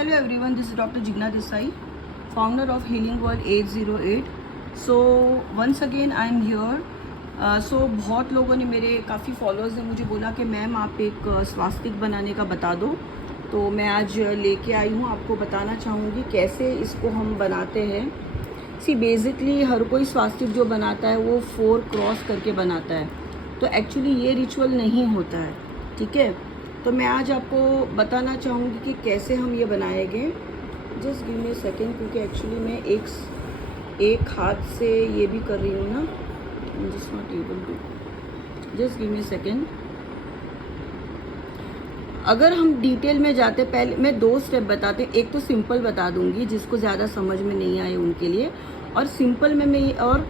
Hello everyone, this is Dr. Jigna Desai, founder of Healing World 808. So once again I am here. बहुत लोगों ने मेरे काफ़ी followers ने मुझे बोला कि मैम आप एक स्वास्तिक बनाने का बता दो, तो मैं आज लेके आई हूँ। आपको बताना चाहूँगी कैसे इसको हम बनाते हैं। बेसिकली हर कोई स्वास्तिक जो बनाता है वो 4 क्रॉस करके बनाता है, तो एक्चुअली ये रिचुअल नहीं होता है, ठीक है। तो मैं आज आपको बताना चाहूँगी कि कैसे हम ये बनाएंगे। जस्ट गिव मी सेकेंड, क्योंकि एक्चुअली मैं एक हाथ से ये भी कर रही हूँ ना, just not able to. Just give me second. अगर हम डिटेल में जाते, पहले मैं 2 स्टेप बताते। एक तो सिंपल बता दूंगी जिसको ज़्यादा समझ में नहीं आए उनके लिए, और सिंपल में मैं और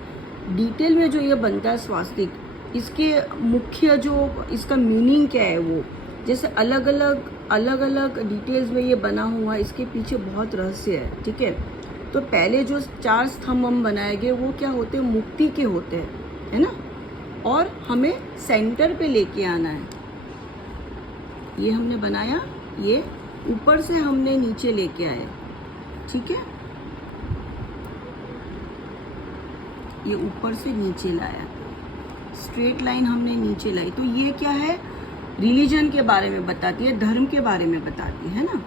डिटेल में जो ये बनता है स्वास्तिक, इसके मुख्य जो इसका मीनिंग क्या है वो, जैसे अलग अलग डिटेल्स में ये बना हुआ है, इसके पीछे बहुत रहस्य है, ठीक है। तो पहले जो 4 स्तंभ हम बनाएंगे वो क्या होते हैं, मुक्ति के होते हैं, है ना। और हमें सेंटर पे लेके आना है। ये हमने बनाया, ये ऊपर से हमने नीचे लेके आए, ठीक है। ये ऊपर से नीचे लाया, स्ट्रेट लाइन हमने नीचे लाई। तो ये क्या है, रिलीजन के बारे में बताती है, धर्म के बारे में बताती है ना।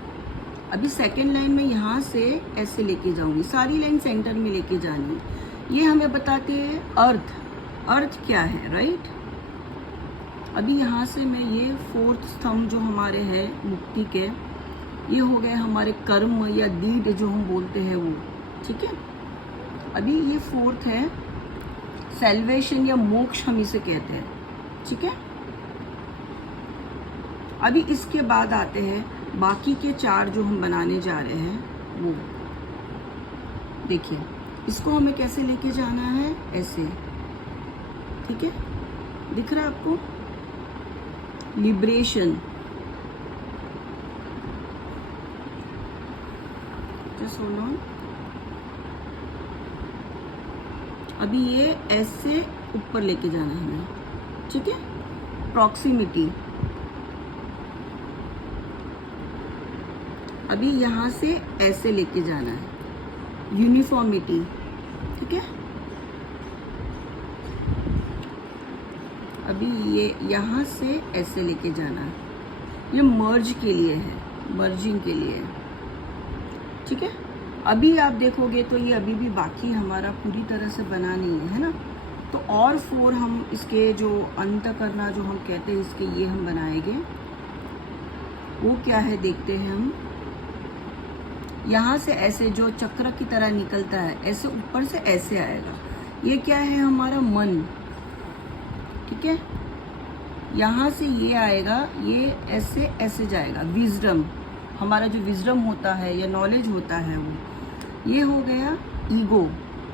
अभी सेकेंड लाइन में यहाँ से ऐसे लेके जाऊंगी, सारी लाइन सेंटर में लेके जानी है। ये हमें बताती है अर्थ क्या है, राइट। अभी यहाँ से मैं ये 4th स्तंभ जो हमारे हैं मुक्ति के, ये हो गए हमारे कर्म या डीड जो हम बोलते हैं वो, ठीक है। अभी ये 4th है सैल्वेशन या मोक्ष हम इसे कहते हैं, ठीक है। अभी इसके बाद आते हैं बाकी के 4 जो हम बनाने जा रहे हैं वो। देखिए इसको हमें कैसे लेके जाना है, ऐसे, ठीक है। दिख रहा है आपको, लिबरेशन। Just hold on. अभी ये ऐसे ऊपर लेके जाना है हमें, ठीक है। प्रॉक्सिमिटी। अभी यहाँ से ऐसे लेके जाना है, यूनिफॉर्मिटी, ठीक है। अभी ये यहाँ से ऐसे लेके जाना है, ये मर्ज के लिए है, मर्जिंग के लिए है, ठीक है। अभी आप देखोगे तो ये अभी भी बाकी हमारा पूरी तरह से बना नहीं है ना। तो और 4 हम इसके जो अंत करना जो हम कहते हैं इसके, ये हम बनाएंगे। वो क्या है देखते हैं हम। यहाँ से ऐसे जो चक्र की तरह निकलता है, ऐसे ऊपर से ऐसे आएगा। ये क्या है, हमारा मन, ठीक है। यहाँ से ये आएगा, ये ऐसे ऐसे जाएगा, विजडम, हमारा जो विजडम होता है या नॉलेज होता है वो। ये हो गया ईगो,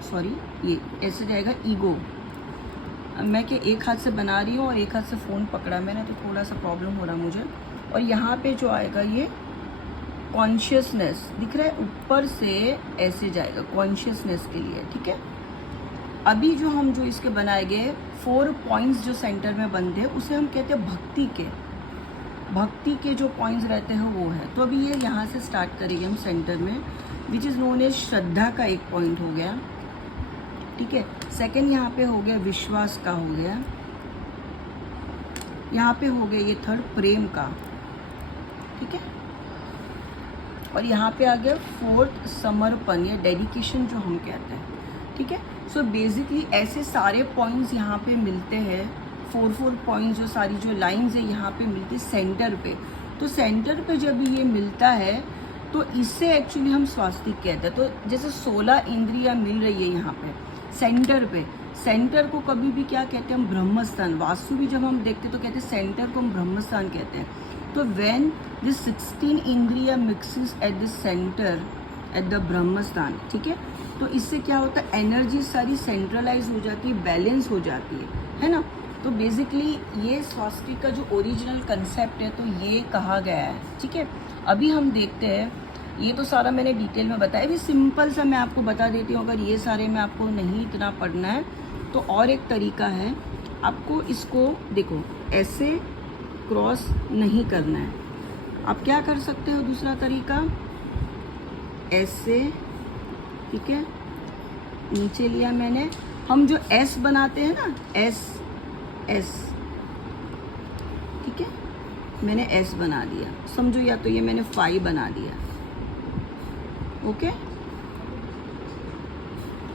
सॉरी, ये ऐसे जाएगा ईगो। मैं क्या एक हाथ से बना रही हूँ और एक हाथ से फ़ोन पकड़ा मैंने, तो थोड़ा सा प्रॉब्लम हो रहा मुझे। और यहाँ पे जो आएगा ये कॉन्शियसनेस, दिख रहा है, ऊपर से ऐसे जाएगा कॉन्शियसनेस के लिए, ठीक है। अभी जो हम जो इसके बनाएंगे 4 पॉइंट्स जो सेंटर में बनते हैं, उसे हम कहते हैं भक्ति के जो पॉइंट्स रहते हैं वो है। तो अभी ये यहाँ से स्टार्ट करेंगे हम सेंटर में, विच इज़ नोन एज श्रद्धा का एक पॉइंट हो गया, ठीक है। सेकंड यहाँ पे हो गया विश्वास का, हो गया यहाँ पे हो गया ये 3rd प्रेम का, ठीक है। और यहाँ पे आ गया 4th समर्पण या डेडिकेशन जो हम कहते हैं, ठीक है। सो बेसिकली ऐसे सारे पॉइंट्स यहाँ पे मिलते हैं, 4 पॉइंट्स, जो सारी जो लाइंस है यहाँ पे मिलती है सेंटर पे। तो सेंटर पे जब ये मिलता है तो इससे एक्चुअली हम स्वास्तिक कहते हैं। तो जैसे 16 इंद्रियाँ मिल रही है यहाँ पे सेंटर पे। सेंटर को कभी भी क्या कहते हैं हम, ब्रह्मस्थान। वास्तु भी जब हम देखते तो कहते हैं सेंटर को हम ब्रह्मस्थान कहते हैं। तो when this 16 indriya mixes at the centre at the Brahmasthan, ठीक है। तो इससे क्या होता है, एनर्जी सारी सेंट्रलाइज हो जाती है, बैलेंस हो जाती है ना। तो बेसिकली ये स्वास्तिक का जो ओरिजिनल कंसेप्ट है, तो ये कहा गया है, ठीक है। अभी हम देखते हैं, ये तो सारा मैंने डिटेल में बताया। अभी सिंपल सा मैं आपको बता देती हूँ, अगर ये सारे में आपको नहीं इतना पढ़ना है तो और एक तरीका है, आपको इसको देखो ऐसे क्रॉस नहीं करना है। आप क्या कर सकते हो, दूसरा तरीका, एस से, ठीक है, नीचे लिया मैंने। हम जो एस बनाते हैं ना, एस एस, ठीक है, मैंने एस बना दिया, समझो, या तो ये मैंने फाई बना दिया। ओके,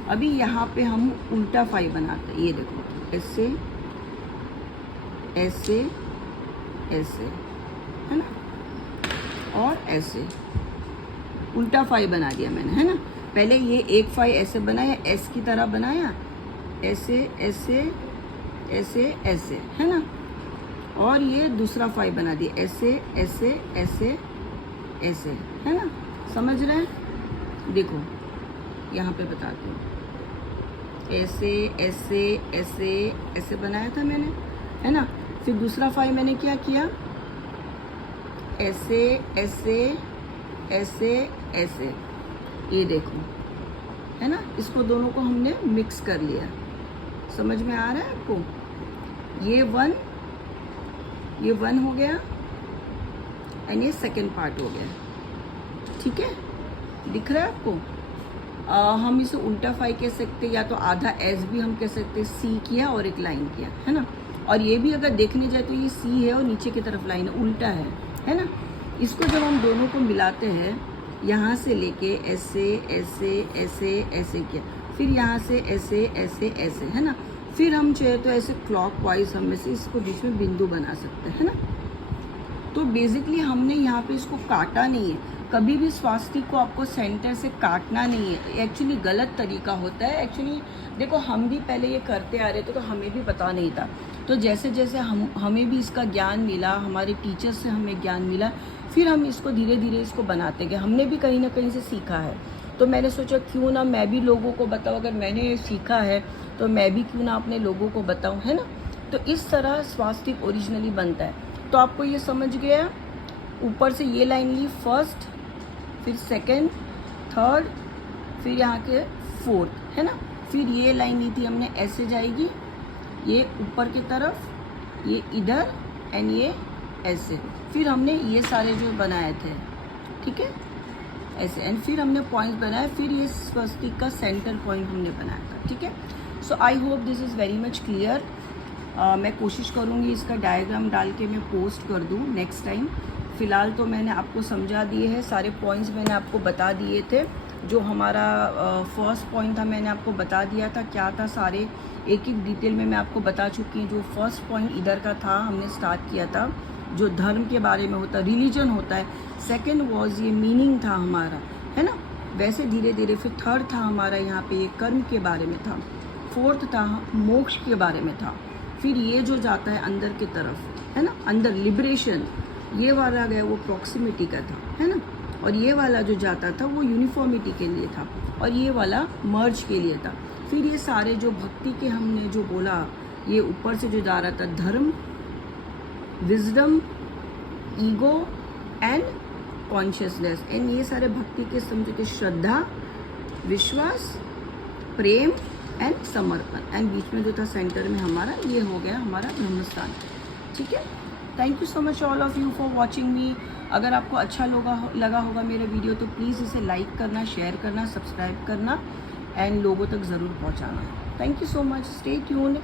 अभी यहाँ पे हम उल्टा फाई बनाते हैं, ये देखो, ऐसे ऐसे ऐसे, है ना, और ऐसे उल्टा फाई बना दिया मैंने, है ना। पहले ये एक फाई ऐसे बनाया, एस की तरह बनाया, ऐसे ऐसे ऐसे ऐसे, है ना, और ये दूसरा फाई बना दिया, ऐसे ऐसे ऐसे ऐसे, है ना, समझ रहे हैं। देखो यहाँ पे बताती हूँ, ऐसे ऐसे ऐसे ऐसे बनाया था मैंने, है ना। फिर दूसरा फाई मैंने क्या किया, ऐसे ऐसे ऐसे ऐसे, ये देखो, है ना। इसको दोनों को हमने मिक्स कर लिया, समझ में आ रहा है आपको। ये वन हो गया एंड ये सेकेंड पार्ट हो गया, ठीक है, दिख रहा है आपको। हम इसे उल्टा फाई कह सकते, या तो आधा एस भी हम कह सकते, सी किया और एक लाइन किया, है ना। और ये भी अगर देखने जाए तो ये सी है और नीचे की तरफ लाइन है, उल्टा है ना। इसको जब हम दोनों को मिलाते हैं, यहाँ से लेके ऐसे ऐसे ऐसे ऐसे किया, फिर यहाँ से ऐसे ऐसे ऐसे, है ना। फिर हम चाहे तो ऐसे क्लॉकवाइज हम में से इसको बीच में बिंदु बना सकते हैं, है ना। तो बेसिकली हमने यहाँ पे इसको काटा नहीं है, कभी भी स्वास्तिक को आपको सेंटर से काटना नहीं है, एक्चुअली गलत तरीका होता है। एक्चुअली देखो, हम भी पहले ये करते आ रहे थे तो हमें भी पता नहीं था, तो जैसे जैसे हमें भी इसका ज्ञान मिला, हमारे टीचर्स से हमें ज्ञान मिला, फिर हम इसको धीरे धीरे इसको बनाते गए। हमने भी कहीं ना कहीं से सीखा है, तो मैंने सोचा क्यों ना मैं भी लोगों को बताऊँ, अगर मैंने सीखा है तो मैं भी क्यों ना अपने लोगों को बताऊँ, है ना। तो इस तरह स्वास्तिक ओरिजिनली बनता है। तो आपको ये समझ गया, ऊपर से ये लाइन ली फर्स्ट, फिर सेकंड, थर्ड, फिर यहाँ के फोर्थ, है ना। फिर ये लाइन ली थी हमने, ऐसे जाएगी, ये ऊपर की तरफ, ये इधर एंड ये ऐसे। फिर हमने ये सारे जो बनाए थे, ठीक है, ऐसे, एंड फिर हमने पॉइंट्स बनाए, फिर ये स्वस्तिक का सेंटर पॉइंट हमने बनाया था, ठीक है। So I hope this is very much clear. मैं कोशिश करूँगी इसका डायग्राम डाल के मैं पोस्ट कर दूँ नेक्स्ट टाइम। फ़िलहाल तो मैंने आपको समझा दिए हैं, सारे पॉइंट्स मैंने आपको बता दिए थे। जो हमारा फर्स्ट पॉइंट था मैंने आपको बता दिया था क्या था, सारे एक एक डिटेल में मैं आपको बता चुकी हूँ। जो फर्स्ट पॉइंट इधर का था, हमने स्टार्ट किया था जो धर्म के बारे में होता है, रिलीजन होता है। सेकेंड वॉज ये मीनिंग था हमारा, है ना। वैसे धीरे धीरे फिर थर्ड था हमारा यहाँ पे ये कर्म के बारे में था, फोर्थ था मोक्ष के बारे में था, फिर ये जो जाता है अंदर की तरफ, है ना, अंदर लिबरेशन, ये वाला गया वो प्रॉक्सिमिटी का था, है ना। और ये वाला जो जाता था वो यूनिफॉर्मिटी के लिए था, और ये वाला मर्ज के लिए था। फिर ये सारे जो भक्ति के हमने जो बोला, ये ऊपर से जो जा रहा था धर्म, wisdom, ego and consciousness, and ये सारे भक्ति के समझो कि श्रद्धा, विश्वास, प्रेम एंड समर्पण, एंड बीच में जो था सेंटर में हमारा, ये हो गया हमारा ब्रह्मस्थान, ठीक है। Thank you so much all of you for watching मी। अगर आपको अच्छा लगा होगा मेरा वीडियो तो प्लीज़ इसे लाइक करना, शेयर करना, सब्सक्राइब करना एंड लोगों तक ज़रूर पहुंचाना। Thank you so much, stay tuned.